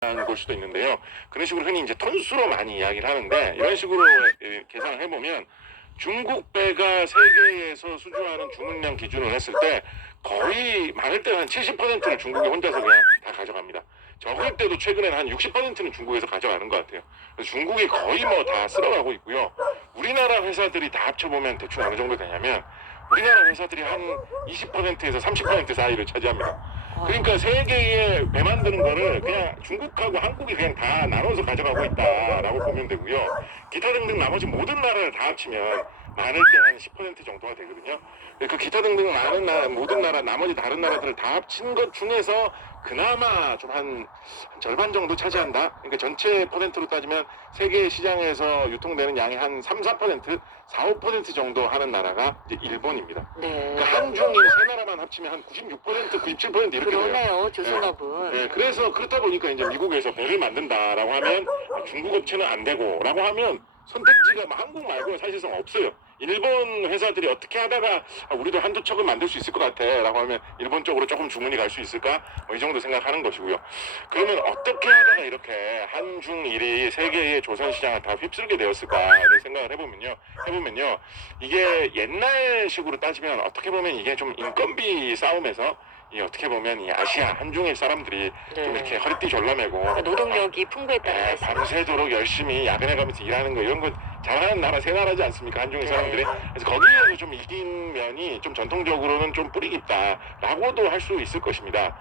걸 수도 있는데요. 그런 식으로 흔히 이제 톤수로 많이 이야기를 하는데 이런 식으로 예, 계산을 해보면 중국 배가 세계에서 수주하는 주문량 기준을 했을 때 거의 많을 때는 한 70%를 중국이 혼자서 그냥 다 가져갑니다. 적을 때도 최근에는 한 60%는 중국에서 가져가는 것 같아요. 중국이 거의 뭐 다 쓸어가고 있고요. 우리나라 회사들이 다 합쳐보면 대충 어느 정도 되냐면 우리나라 회사들이 한 20%에서 30% 사이를 차지합니다. 그러니까 세계에 배 만드는 거를 그냥 중국하고 한국이 그냥 다 나눠서 가져가고 있다라고 보면 되고요. 기타 등등 나머지 모든 나라를 다 합치면 많을 때 한 10% 정도가 되거든요. 그 기타 등등 많은 나라, 모든 나라, 나머지 다른 나라들을 다 합친 것 중에서 그나마 좀 한 절반 정도 차지한다. 그러니까 전체 퍼센트로 따지면 세계 시장에서 유통되는 양이 한 3, 4%, 4, 5% 정도 하는 나라가 이제 일본입니다. 네. 그러니까 한중일 세 나라만 합치면 한 96%, 97% 이렇게 돼요. 그러네요, 조선업은. 네, 그래서 그렇다 보니까 이제 미국에서 배를 만든다라고 하면 중국 업체는 안 되고라고 하면 선택지가 뭐 한국 말고 사실상 없어요. 일본 회사들이 어떻게 하다가 아, 우리도 한두 척은 만들 수 있을 것 같아라고 하면 일본 쪽으로 조금 주문이 갈 수 있을까? 뭐 이 정도 생각하는 것이고요. 그러면 어떻게 하다가 이렇게 한중일이 세계의 조선 시장을 다 휩쓸게 되었을까를 생각을 해보면요. 해보면요. 이게 옛날식으로 따지면 어떻게 보면 이게 좀 인건비 싸움에서 이 어떻게 보면 이 아시아 한중일 사람들이 좀 네. 이렇게 허리띠 졸라매고 그러니까 노동력이 풍부했다는 네, 말씀. 밤새도록 열심히 야근해 가면서 일하는 거 이런 거 잘하는 나라 세 나라지 않습니까? 한중일 사람들이? 그래서 거기에서 좀 이긴 면이 좀 전통적으로는 좀 뿌리 깊다라고도 할 수 있을 것입니다.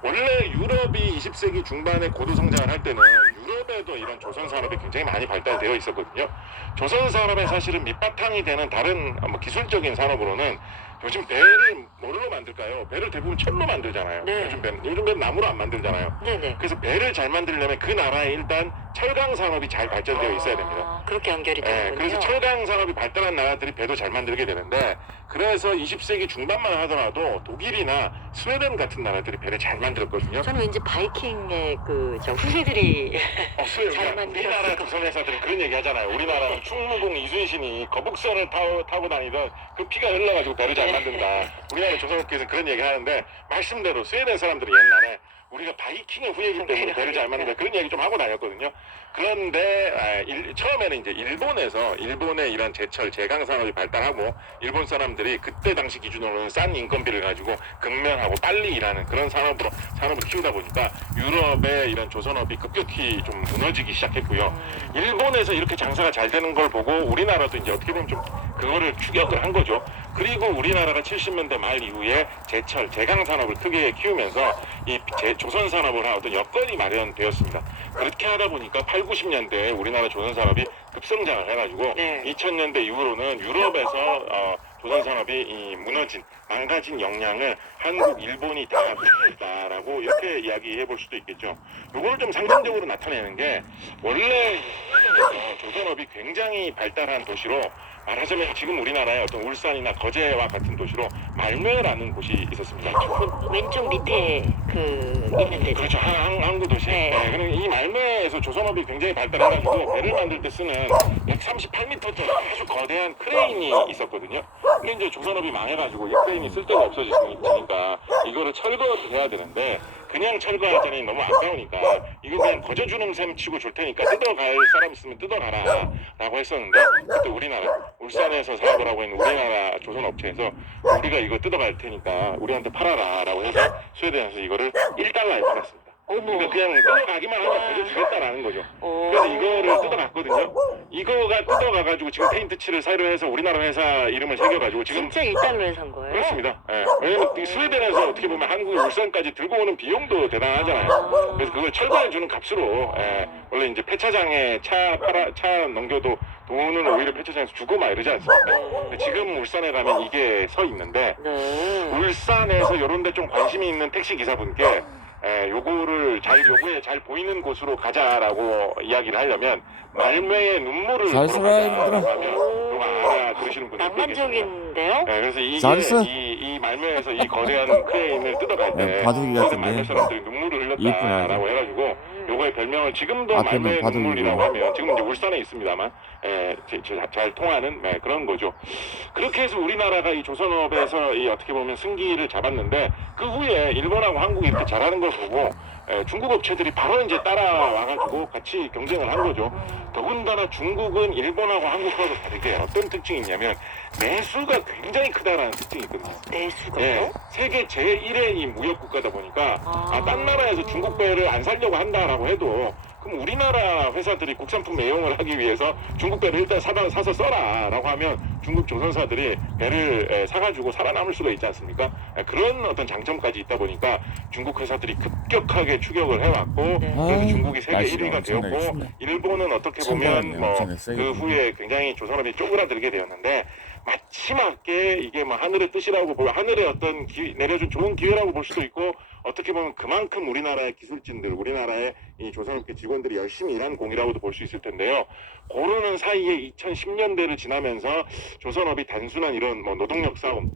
원래 유럽이 20세기 중반에 고도 성장을 할 때는 유럽에도 이런 조선 산업이 굉장히 많이 발달되어 있었거든요. 조선 산업의 사실은 밑바탕이 되는 다른 어, 뭐 기술적인 산업으로는 요즘 배를 뭐로 만들까요? 배를 대부분 철로 만들잖아요. 네. 요즘 배는 요즘 배는 나무로 안 만들잖아요. 네네. 그래서 배를 잘 만들려면 그 나라에 일단 철강 산업이 잘 발전되어 있어야 됩니다. 아, 그렇게 연결이 예, 되는군요. 그래서 철강 산업이 발달한 나라들이 배도 잘 만들게 되는데 그래서 20세기 중반만 하더라도 독일이나 스웨덴 같은 나라들이 배를 잘 만들었거든요. 저는 왠지 바이킹의 그저 후예들이 어, 스웨덴 잘 그러니까 만들었을 우리나라 것 조선 회사들은 그런 얘기 하잖아요. 우리나라는 충무공 이순신이 거북선을 타고, 타고 다니던 그 피가 흘러가지고 배를 잘 만든다. 우리나라 조선업계에서 그런 얘기 하는데 말씀대로 스웨덴 사람들이 옛날에 우리가 바이킹의 후예이기 때문에 배를 잘 만든다 그런 얘기 좀 하고 다녔거든요. 그런데 아, 일- 처음에는 이제 일본에서 일본의 이런 제철 제강 산업이 발달하고 일본 사람들이 그때 당시 기준으로는 싼 인건비를 가지고 극명하고 빨리 일하는 그런 산업으로 산업을 키우다 보니까 유럽의 이런 조선업이 급격히 좀 무너지기 시작했고요. 음, 일본에서 이렇게 장사가 잘 되는 걸 보고 우리나라도 이제 어떻게 보면 좀 그거를 추격을 한 거죠. 그리고 우리나라가 70년대 말 이후에 제철 제강 산업을 크게 키우면서 이 제- 조선 산업을 한 어떤 여건이 마련되었습니다. 그렇게 하다 보니까 8, 90년대에 우리나라 조선 산업이 급성장을 해가지고 네. 2000년대 이후로는 유럽에서 어, 조선 산업이 이 무너진 망가진 역량을 한국, 일본이 다 가졌다라고 이렇게 이야기해 볼 수도 있겠죠. 요거를 좀 상징적으로 나타내는 게 원래 조선업이 굉장히 발달한 도시로 말하자면 지금 우리나라의 어떤 울산이나 거제와 같은 도시로 말묘라는 곳이 있었습니다. 그 왼쪽 밑에 그 있는 데죠. 그렇죠. 항구 도시. 네. 네. 그럼 이 말매에서 조선업이 굉장히 발달해가지고 배를 만들 때 쓰는 138m짜리 아주 거대한 크레인이 있었거든요. 근데 이제 조선업이 망해가지고 이 크레인이 쓸데가 없어지니까 이거를 철거해야 되는데 그냥 철거하자니 너무 아까우니까 이거 그냥 거저주는 셈 치고 줄 테니까 뜯어갈 사람 있으면 뜯어가라 라고 했었는데 그때 우리나라 울산에서 사업을 하고 있는 우리나라 조선업체에서 우리가 이거 뜯어갈 테니까 우리한테 팔아라 라고 해서 스웨덴에서 이거를 1달러에 팔았습니다. 그러니까 그냥 뜯어가기만 하면 거저주겠다라는 거죠. 오. 그래서 이거를 뜯어갔거든요. 이거가 뜯어가가지고 지금 페인트 칠을 사료 해서 우리나라 회사 이름을 새겨가지고 지금 진짜 1달러에 산 거예요? 그렇습니다. 예. 왜냐면 이 스웨덴에서 어떻게 보면 한국의 울산까지 들고 오는 비용도 대단하잖아요. 그래서 그걸 철거해 주는 값으로 예. 원래 이제 폐차장에 차 팔아 차 넘겨도 돈은 오히려 폐차장에서 주고 막 이러지 않습니까? 근데 지금 울산에 가면 이게 서 있는데 네. 울산에서 이런 데 좀 관심이 있는 택시 기사분께 에, 요거를 잘 요거에 잘 보이는 곳으로 가자라고 이야기를 하려면 말매의 눈물을 잘 보러 가자라고. 하면 그거 알아 들으시는 분이. 낭만적인데요? 네, 그래서 이게 잘했어. 이, 이 말매에서 이 거대한 크레인을 뜯어갈 때 네, 바둑이 같은데. 말매 사람들이 눈물을 이쁘네, 흘렸다라고 아주. 해가지고 요거의 별명을 지금도 앞에는 말매의 바둑이고. 눈물이라고 하면 지금 이제 울산에 있습니다만 에, 제- 제- 잘 통하는 네, 그런 거죠. 그렇게 해서 우리나라가 이 조선업에서 이 어떻게 보면 승기를 잡았는데 그 후에 일본하고 한국이 이렇게 잘하는 걸 보고 에, 중국 업체들이 바로 이제 따라와가지고 같이 경쟁을 한 거죠. 더군다나 중국은 일본하고 한국하고 다르게 어떤 특징이 있냐면 내수가 굉장히 크다라는 특징이 있거든요. 내수가요? 예, 세계 제1의 이 무역 국가다 보니까 아. 아, 딴 나라에서 중국 배를 안 살려고 한다라고 해도 그럼 우리나라 회사들이 국산품 애용을 하기 위해서 중국 배를 일단 사다, 사서 써라라고 하면 중국 조선사들이 배를 에, 사가지고 살아남을 수가 있지 않습니까? 에, 그런 어떤 장점까지 있다 보니까 중국 회사들이 급격하게 추격을 해왔고 네. 그래서 아유, 중국이 세계 날씨가 1위가 엄청나게 되었고 춥네. 일본은 어떻게 보면 뭐그 부네. 후에 굉장히 조선업이 쪼그라들게 되었는데 마지막에 이게 뭐 하늘의 뜻이라고 볼 하늘의 어떤 기, 내려준 좋은 기회라고 볼 수도 있고 어떻게 보면 그만큼 우리나라의 기술진들 우리나라의 이 조선업계 직원들이 열심히 일한 공이라고도 볼 수 있을 텐데요. 고르는 사이에 2010년대를 지나면서 조선업이 단순한 이런 뭐 노동력 싸움